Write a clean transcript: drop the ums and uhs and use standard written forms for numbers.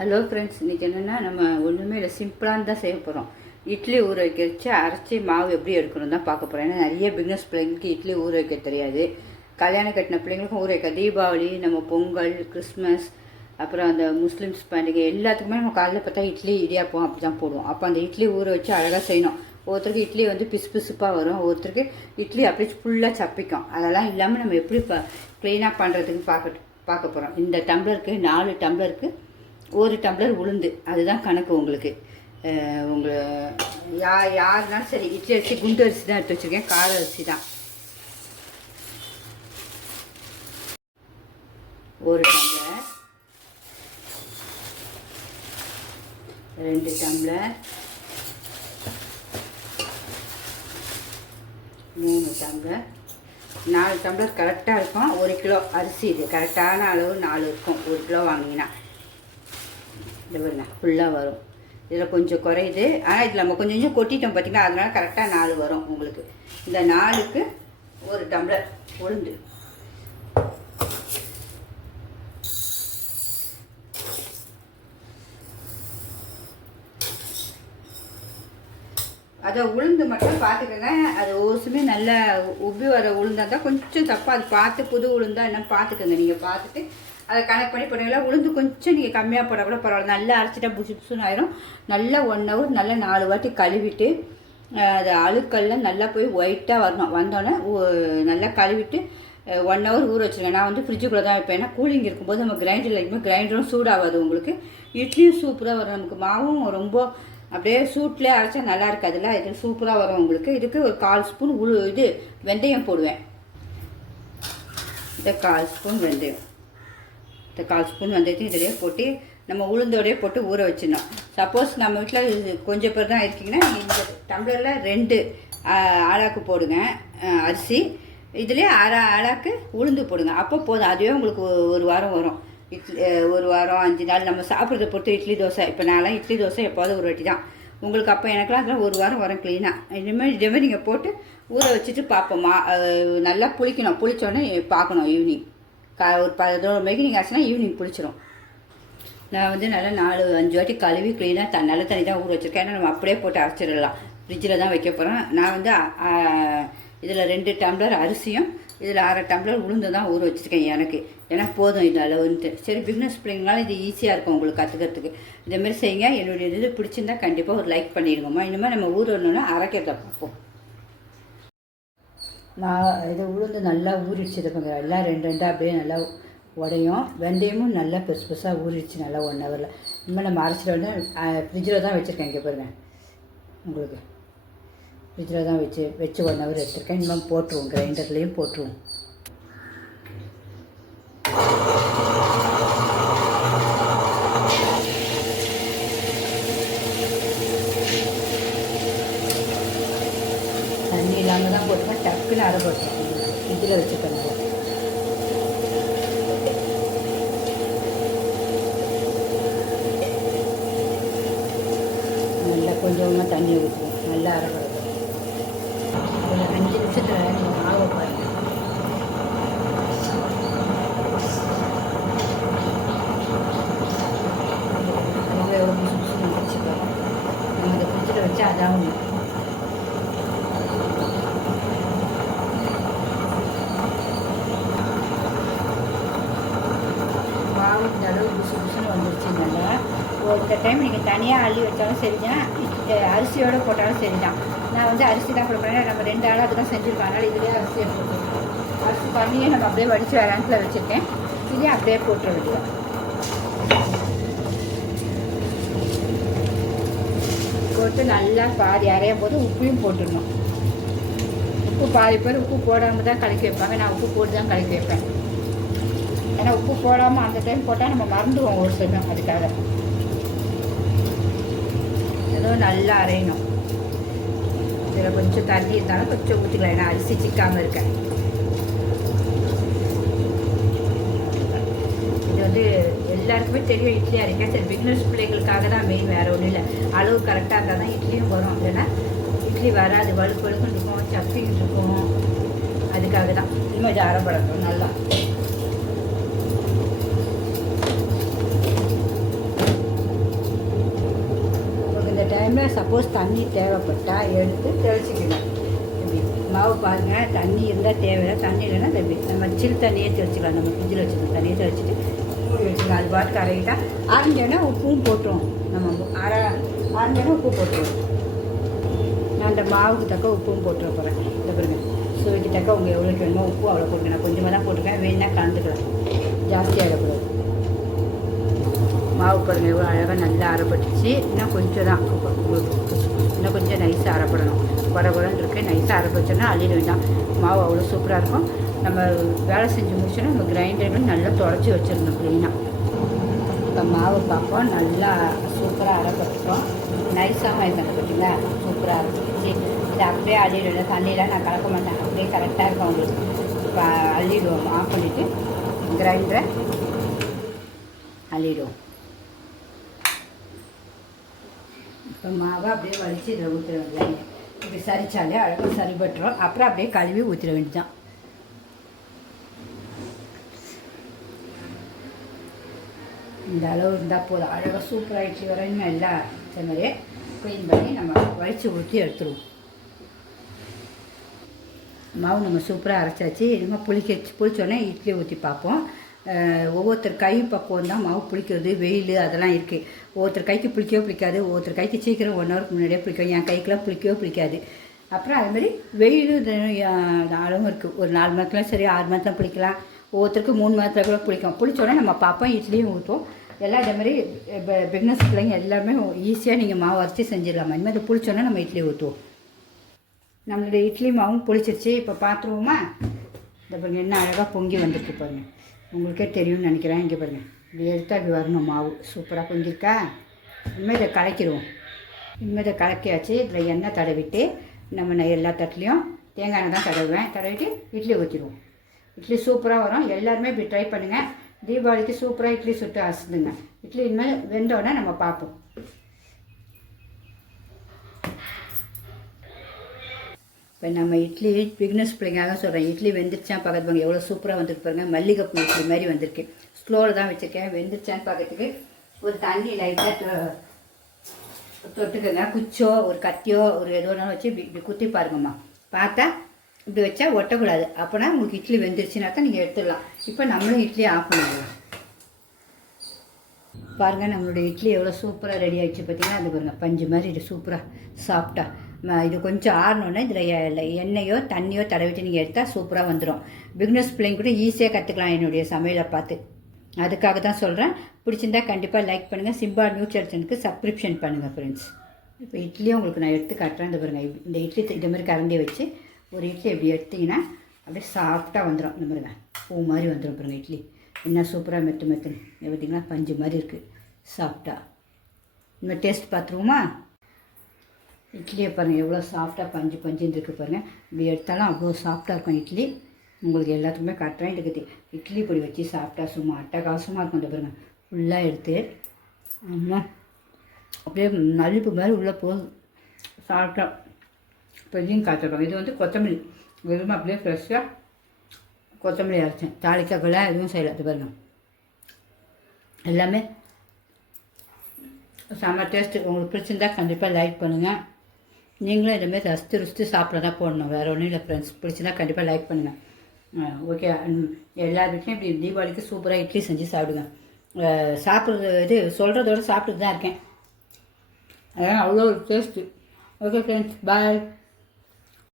Hello friends, இன்றைக்கி என்னென்னா நம்ம ஒன்றுமே இல்லை, சிம்பிளாக தான் செய்ய போகிறோம். இட்லி ஊற வைக்க வச்சு அரைச்சி மாவு எப்படி எடுக்கணும் தான் பார்க்க போகிறோம். ஏன்னா நிறைய பிஸ்னஸ் பிள்ளைங்களுக்கு இட்லி ஊற வைக்க தெரியாது. கல்யாணம் கட்டின பிள்ளைங்களுக்கும் ஊற வைக்க, தீபாவளி, நம்ம பொங்கல், கிறிஸ்மஸ், அப்புறம் அந்த முஸ்லீம்ஸ் பண்டிகை எல்லாத்துக்குமே நம்ம காலையில் பார்த்தா இட்லி இடியாப்பம் அப்படி தான் போடுவோம். அப்போ அந்த இட்லி ஊற வச்சு அழகாக செய்யணும். ஒருத்தருக்கு இட்லி வந்து பிசு பிசுப்பாக வரும், ஒருத்தருக்கு இட்லி அப்படியே ஃபுல்லாக சப்பிக்கும். அதெல்லாம் இல்லாமல் நம்ம எப்படி க்ளீனாக பண்ணுறதுக்கு பார்க்க போகிறோம். இந்த டம்ளருக்கு 4 டம்ளருக்கு 1 டம்ளர் உளுந்து, அதுதான் கணக்கு உங்களுக்கு. யாருனாலும் சரி, இட்லி அரிசி குண்டு அரிசி தான் எடுத்து வச்சுருக்கேன், கார அரிசி தான். 1 டம்ளர், 2 டம்ளர், 3 டம்ளர், 4 டம்ளர் கரெக்டாக இருக்கும். 1 கிலோ அரிசி, இது கரெக்டான அளவு 4 இருக்கும். 1 கிலோ வாங்கினா இந்த பாருங்க ஃபுல்லாக வரும். இதில் கொஞ்சம் குறையுது, ஆனால் இதில் நம்ம கொஞ்சம் கொஞ்சம் கொட்டிட்டோம் பார்த்திங்கன்னா, அதனால கரெக்டாக 4 வரும் உங்களுக்கு. இந்த 4க்கு 1 டம்ளர் உளுந்து. அதை உளுந்து மட்டும் பார்த்துக்கோங்க, அது ஓசுமே நல்லா உப்பி வர உளுந்தாக தான் கொஞ்சம் தப்பாக அது பார்த்து, புது உளுந்தா என்ன பார்த்துக்கோங்க. நீங்கள் பார்த்துட்டு அதை கணக்கு பண்ணி பண்ணுவீங்களா. உளுந்து கொஞ்சம் நீங்கள் கம்மியாக போட கூட பரவாயில்ல. நல்லா அரைச்சிட்டா புசு புசுன்னு ஆயிரும். நல்லா 1 ஹவர் நல்லா 4 வாட்டி கழுவிட்டு, அது அழுக்கெல்லாம் நல்லா போய் ஒயிட்டாக வரணும். வந்தோடனே நல்லா கழுவிட்டு 1 ஹவர் ஊற வச்சுருங்க. நான் வந்து ஃப்ரிட்ஜுக்குள்ளே தான் வைப்பேன். ஏன்னா கூலிங் இருக்கும்போது நம்ம கிரைண்டரில் வைக்கும்போது கிரைண்டரும் சூடாகாது உங்களுக்கு. இட்லியும் சூப்பராக வரும். நமக்கு மாவும் ரொம்ப அப்படியே சூட்லேயே அரைச்சா நல்லா இருக்காதுல்ல, இது சூப்பராக வரும் உங்களுக்கு. இதுக்கு ஒரு 1/4 ஸ்பூன் வெந்தயம் போடுவேன். இந்த 1/4 ஸ்பூன் வெந்தயம், இந்த 1/4 ஸ்பூன் வெந்தயத்தையும் இதிலே போட்டு நம்ம உளுந்தோடையே போட்டு ஊற வச்சிடணும். சப்போஸ் நம்ம வீட்டில் கொஞ்சம் பேர் தான் இருக்கீங்கன்னா, இந்த டம்ளரில் 2 ஆளாக்கு போடுங்க அரிசி, இதுலேயே அரை ஆளாக்கு உளுந்து போடுங்க. அப்போ போதும், அதுவே உங்களுக்கு 1 வாரம் வரும். இட்லி 1 வாரம் 5 நாள் நம்ம சாப்பிட்றத பொறுத்து. இட்லி தோசை, இப்போ நான்லாம் இட்லி தோசை எப்போது ஒரு வாட்டி தான் உங்களுக்கு. அப்போ எனக்குலாம் அதெல்லாம் 1 வாரம் வரும் க்ளீனாக. இதேமாதிரி நீங்கள் போட்டு ஊற வச்சுட்டு பார்ப்போமா, நல்லா புளிக்கணும். புளிச்சோடனே பார்க்கணும். ஈவினிங் ஒரு 11 மணிக்கு நீங்கள் ஆச்சுன்னா ஈவினிங் புளிச்சிடும். நான் வந்து நல்லா 4-5 வாட்டி கழுவி க்ளீனாக நல்ல தண்ணி தான் ஊற வச்சுருக்கேன். ஏன்னா நம்ம அப்படியே போட்டு அரைச்சிடலாம். ஃப்ரிட்ஜில் தான் வைக்க போகிறோம். நான் வந்து இதில் 2 டம்ளர் அரிசியும் இதில் 1/2 டம்ளர் உளுந்து தான் ஊற வச்சுருக்கேன் எனக்கு. ஏன்னா போதும் இது அளவுன்ட்டு. சரி, பிக்னஸ் பிள்ளைங்களால இது ஈஸியாக இருக்கும் உங்களுக்கு கற்றுக்கிறதுக்கு. இதேமாரி செய்யுங்க. என்னுடைய இது பிடிச்சிருந்தா கண்டிப்பாக ஒரு லைக் பண்ணிடுங்கம்மா. இனிமேல் நம்ம ஊறணுன்னா அரைக்கிறத பார்ப்போம். நான் இது உளுந்து நல்லா ஊறிடுச்சு. இருப்பேங்க எல்லாம் 2 அப்படியே நல்லா உடையும். வெந்தயமும் நல்லா பெருசு பெருசாக ஊறிடுச்சு நல்லா 1 ஹவரில். இனிமேல் நம்ம அரைச்சிட்டு வந்து ஃப்ரிட்ஜில் தான் வச்சுருக்கேன். இங்கே பாருங்கள், உங்களுக்கு ஃப்ரிட்ஜில் தான் வச்சு 1 ஹவர் எடுத்துருக்கேன். இனிமேல் போட்டுருவோம், கிரைண்டர்லேயும் போட்டுருவோம். தண்ணி இல்லாமல் தான் போட்டுப்பேன், டக்குன்னு அரை போட்டேன். ஃப்ரிட்ஜில் வச்சு பண்ணுவோம். நல்லா கொஞ்சமாக தண்ணி ஊற்றுவோம், நல்லா அரை போடுவோம். ஒரு 5 நிமிஷத்தில் நீங்கள் மாவை பாருங்க. அதுவே ஒரு நிமிஷம் வச்சுக்கலாம். நம்ம அந்த ஃப்ரிட்ஜில் வச்சு அதான் இந்த அளவு புசு புசுன்னு வந்துருச்சுனால இந்த டைம் நீங்கள் தனியாக அள்ளி வச்சாலும் சரி தான், அரிசியோடு போட்டாலும் சரி தான். நான் வந்து அரிசி தான் கொடுப்பேன். நம்ம 2 ஆளாக அதுதான் செஞ்சுருக்கோம். அதனால் இதுலேயே அரிசியை போட்டு அரிசி பண்ணியே நம்ம அப்படியே வடித்து வேளாண்ல வச்சுருக்கேன். இதே அப்படியே போட்டுற வேண்டியதான். போட்டு நல்லா பாதி அரையும் போது உப்பையும் போட்டுடணும். உப்பு பாதி பேர் உப்பு போடாமல் தான் கலக்கி வைப்பாங்க. நான் உப்பு போட்டு தான் கலக்கி வைப்பேன். ஏன்னா உப்பு போடாமல் அந்த டைம் போட்டால் நம்ம மறந்துடுவோம் ஒரு சமயம். அதுக்காக ஏதோ நல்லா அரையணும். இதில் கொஞ்சம் தண்ணி இருந்தாலும் கொஞ்சம் ஊற்றிக்கலாம். ஏன்னா அரிசி சிக்காமல் இருக்கேன். இது வந்து எல்லாருக்குமே தெரியும் இட்லி அரைக்க. சரி, பிகினர்ஸ் பிள்ளைகளுக்காக தான் மெயின், வேறு ஒன்றும் இல்லை. அளவு கரெக்டாக இருந்தால் தான் இட்லியும் வரும். இல்லைன்னா இட்லி வராது, வழுக்குன்னு இருக்கும், சப்பிக்கிட்டு இருக்கும். அதுக்காக தான் இன்னும் இது அரைப்படணும் நல்லா. லைட்டாக சப்போஸ் தண்ணி தேவைப்பட்டால் எடுத்து தெளிச்சிக்கலாம். இப்படி மாவு பாருங்கள், தண்ணி இருந்தால் தேவையில்லை, தண்ணி இல்லைன்னா இப்படி நம்ம சிறு தண்ணியே தெளிச்சிக்கலாம். நம்ம ஃப்ரிட்ஜில் வச்சுருக்க தண்ணியை தெளிச்சிட்டு மூடி வச்சுக்கலாம். அது பாட்டு கரையிட்டால் ஆரஞ்சோன்னா உப்பும் போட்டுருவோம். நம்ம ஆரஞ்சோன்னா உப்பு போட்டுருவோம். நான் அந்த மாவுக்கு தக்க உப்பும் போட்டுற போகிறேன். இந்த பாருங்க, சுவைக்கு தக்க உங்கள் எவ்வளோக்கு வேணுமோ உப்பு அவ்வளோ போட்டுருக்கேன். நான் கொஞ்சமாக தான் போட்டிருக்கேன், வேணுன்னா கலந்துக்கலாம், ஜாஸ்தியாகக்கூடாது. மாவு பாருங்கள் எவ்வளோ அழகாக நல்லா அரைப்பட்டுச்சு. இன்னும் கொஞ்சம் தான், இன்னும் கொஞ்சம் நைஸாக அரைப்படணும். குறன்னு இருக்குது, நைஸாக அரைப்பச்சோன்னா அள்ளிட வேண்டாம். மாவு அவ்வளோ சூப்பராக இருக்கும். நம்ம வேலை செஞ்சு முடிச்சோன்னா நம்ம கிரைண்டரில் நல்லா தொடச்சி வச்சிடணும் க்ளீனாக. இப்போ மாவு பார்ப்போம், நல்லா சூப்பராக அரைப்பட்டுட்டோம். நைஸாக இருந்தாங்க பார்த்தீங்களா, சூப்பராக இருந்துச்சு. இதை அப்படியே அள்ளிடுவேன். தண்ணியெலாம் நான் கலக்க மாட்டேன், அப்படியே கரெக்டாக இருக்கும் உங்களுக்கு. இப்போ அள்ளிடுவோம், ஆஃப் பண்ணிவிட்டு கிரைண்டரை அள்ளிடுவோம். இப்போ மாவை அப்படியே வலித்து இதில் ஊற்றிட வேண்டியது. இப்படி சரிச்சாலே அழகாக சரிபட்டுரும். அப்புறம் அப்படியே கழுவி ஊற்றிட வேண்டியதான். இந்த அளவு இருந்தால் போதும். அழகாக சூப்பராக இட்லி வரையும் எல்லாம் இந்த மாதிரியே க்ளீன் பண்ணி நம்ம வலித்து ஊற்றி எடுத்துருவோம். மாவு நம்ம சூப்பராக அரைச்சாச்சு. இனிமேல் புளிச்சோடனே இட்லி ஊற்றி பார்ப்போம். ஒவ்வொருத்தர் கை பக்குவம் தான் மாவு புளிக்கிறது, வெயில் அதெல்லாம் இருக்குது. ஒவ்வொருத்தர் கைக்கு பிடிக்கவே பிடிக்காது, ஒவ்வொருத்தர் கைக்கு சீக்கிரம் 1 ஹவருக்கு முன்னாடியே பிடிக்கும். என் கைக்கெலாம் பிடிக்கவே பிடிக்காது. அப்புறம் அதுமாதிரி வெயில் அளவும் இருக்குது. ஒரு 4 மணி நேரத்துலாம் சரி, 6 மணி நேரத்தில் பிடிக்கலாம். ஒவ்வொருத்தருக்கு 3 மணி நேரத்தில் கூட பிடிக்கும். பிடிச்சோடனே நம்ம பார்ப்போம், இட்லியும் ஊற்றுவோம். எல்லாம் இதேமாதிரி பிக்னஸ் பிள்ளைங்க எல்லாமே ஈஸியாக நீங்கள் மாவு அரைச்சி செஞ்சிடலாமா. இனிமேல் அது பிடிச்சோன்னா நம்ம இட்லி ஊற்றுவோம். நம்மளுடைய இட்லி மாவும் புளிச்சிருச்சு. இப்போ பார்த்துருவோமா. இந்த பாருங்கள் என்ன அழகாக பொங்கி வந்துருக்கு பாருங்கள். உங்களுக்கே தெரியும்னு நினைக்கிறேன். இங்கே பாருங்கள், இப்படி எடுத்தால் இப்படி வரணும். மாவு சூப்பராக பொங்கியிருக்கா. இனிமேல் இதை கலக்கிடுவோம். இனிமேல் இதை கலக்கியாச்சு. இதில் எண்ணெய் தடவிட்டு நம்ம எல்லா தட்டுலேயும் தேங்காய் எண்ணெய் தான் தடவுவேன். தடவிட்டு இட்லி ஊற்றிடுவோம். இட்லி சூப்பராக வரும். எல்லாருமே இப்படி ட்ரை பண்ணுங்கள். தீபாவளிக்கு சூப்பராக இட்லி சுட்டு அசந்துங்க. இட்லி இனிமேல் வெந்தோடனே நம்ம பார்ப்போம். இப்போ நம்ம இட்லி பிக்னஸ் பிள்ளைங்காக சொல்கிறேன். இட்லி வெந்துருச்சான் பார்க்கறதுக்கு எவ்வளோ சூப்பராக வந்துருக்கு பாருங்கள். மல்லிகைப்பூ இட்லி மாதிரி வந்திருக்கு. ஸ்லோவில் தான் வச்சுருக்கேன். வெந்துருச்சான்னு பார்க்கறதுக்கு ஒரு தண்ணி லைட்டாக தொட்டுக்கங்க. குச்சோ ஒரு கத்தியோ ஒரு எதோ ஒன்று வச்சு இப்படி குத்தி பாருங்கம்மா. பார்த்தா இப்படி வச்சா ஒட்டக்கூடாது. அப்போனா உங்களுக்கு இட்லி வெந்துருச்சுன்னா தான் நீங்கள் எடுத்துடலாம். இப்போ நம்மளும் இட்லி ஆஃப் பண்ணிடலாம். பாருங்கள், நம்மளுடைய இட்லி எவ்வளோ சூப்பராக ரெடி ஆகிடுச்சு பார்த்தீங்கன்னா. அது பாருங்கள், பஞ்சு மாதிரி இது சூப்பராக சாஃப்டாக. இது கொஞ்சம் ஆறணுன்னா இதில் எண்ணெயோ தண்ணியோ தடவிட்டு நீங்கள் எடுத்தால் சூப்பராக வந்துடும். பிக்னஸ் பிள்ளைங்க கூட ஈஸியாக கற்றுக்கலாம் என்னுடைய சமையலை பார்த்து. அதுக்காக தான் சொல்கிறேன். பிடிச்சிருந்தா கண்டிப்பாக லைக் பண்ணுங்கள். சிம்பா நியூஸ் சேனலுக்கு சப்ஸ்கிரிப்ஷன் பண்ணுங்கள் ஃப்ரெண்ட்ஸ். இப்போ இட்லியும் உங்களுக்கு நான் எடுத்து காட்டுறேன். இந்த பாருங்கள், இந்த இட்லி இது மாதிரி கரண்டி வச்சு ஒரு இட்லி எப்படி எடுத்திங்கன்னா அப்படியே சாஃப்டாக வந்துடும். இந்த மாதிரிங்க பூ மாதிரி வந்துடும் பாருங்கள். இட்லி என்ன சூப்பராக மெத்துன்னு பார்த்திங்கன்னா பஞ்சு மாதிரி இருக்குது சாஃப்டாக. இந்த டேஸ்ட் பார்த்துருவோமா. இட்லியை பாருங்கள் எவ்வளோ சாஃப்டாக பஞ்சுன்னு இருக்குது பாருங்கள். இப்படி எடுத்தாலும் அவ்வளோ சாஃப்டாக இருக்கும் இட்லி. உங்களுக்கு எல்லாத்துக்குமே காட்டுறேன். இதுக்கு இட்லி பொடி வச்சு சாப்பிட்டா சும்மா அட்டகாசமாக இருக்கும். இந்த பாருங்கள், ஃபுல்லாக எடுத்து அப்படியே நலிப்பு மாதிரி உள்ளே போதும் சாப்பிட்டோம். இப்போ இதையும் காட்டுறோம். இது வந்து கொத்தமல்லி வெறும் அப்படியே ஃப்ரெஷ்ஷாக கொத்தமல்லி அரைச்சேன். தாளிக்காக்கெல்லாம் எதுவும் செய்யலை. அது பாருங்கள், எல்லாமே செம்ம டேஸ்ட்டு. உங்களுக்கு பிடிச்சிருந்தா கண்டிப்பாக லைக் பண்ணுங்கள். நீங்களும் இதுமாரி ருசித்து சாப்பிட தான் போடணும், வேறு ஒன்றும் இல்லை ஃப்ரெண்ட்ஸ். பிடிச்சிருந்தா கண்டிப்பாக லைக் பண்ணுங்கள். ஓகே, எல்லா வீட்லேயும் இப்படி தீபாவளிக்கு சூப்பராக இட்லி செஞ்சு சாப்பிடுங்க. சாப்பிட்றது இது சொல்கிறதோடு சாப்பிட்டுட்டு தான் இருக்கேன். அதனால் அவ்வளோ ஒரு டேஸ்ட்டு. ஓகே ஃப்ரெண்ட்ஸ், பாய்.